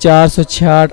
466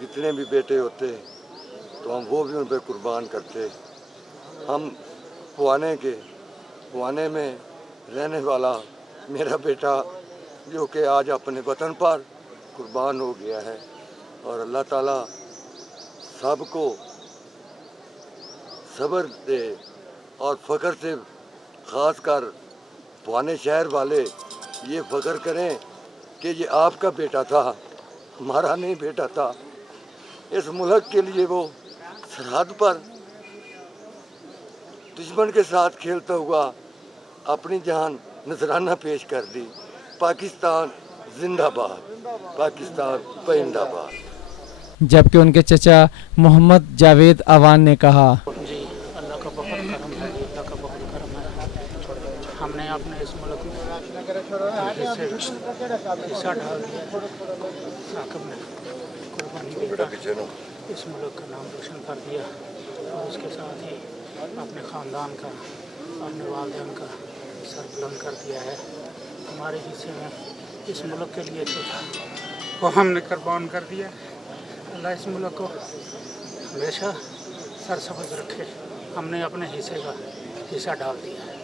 जितने भी बेटे होते तो हम वो भी उन पर कुर्बान करते। हम पुआने में रहने वाला मेरा बेटा जो कि आज अपने वतन पर कुर्बान हो गया है, और अल्लाह ताला सबको सब्र दे। और फ़ख्र से ख़ास कर पुआने शहर वाले ये फ़ख्र करें कि ये आपका बेटा था, हमारा नहीं बेटा था। इस मुल्क के लिए वो सरहद पर दुश्मन के साथ खेलता हुआ अपनी जान नजराना पेश कर दी। पाकिस्तान जिंदाबाद, पाकिस्तान परिंदाबाद। जबकि उनके चचा मोहम्मद जावेद अवान ने कहा, जी अल्लाह का बहुत करम है, अल्लाह का बहुत करम है। हमने अपने इस मुल्क में हिस्सा डाल दिया। साकिब ने कुर्बानी देकर इस मुल्क का नाम रोशन कर दिया और उसके साथ ही अपने ख़ानदान का, अपने वालिदैन का सर बुलंद कर दिया है। हमारे हिस्से में इस मुल्क के लिए जो था वो हमने कुर्बान कर दिया। अल्लाह इस मुल्क को हमेशा सरसब्ज़ रखे। हमने अपने हिस्से का हिस्सा डाल दिया है।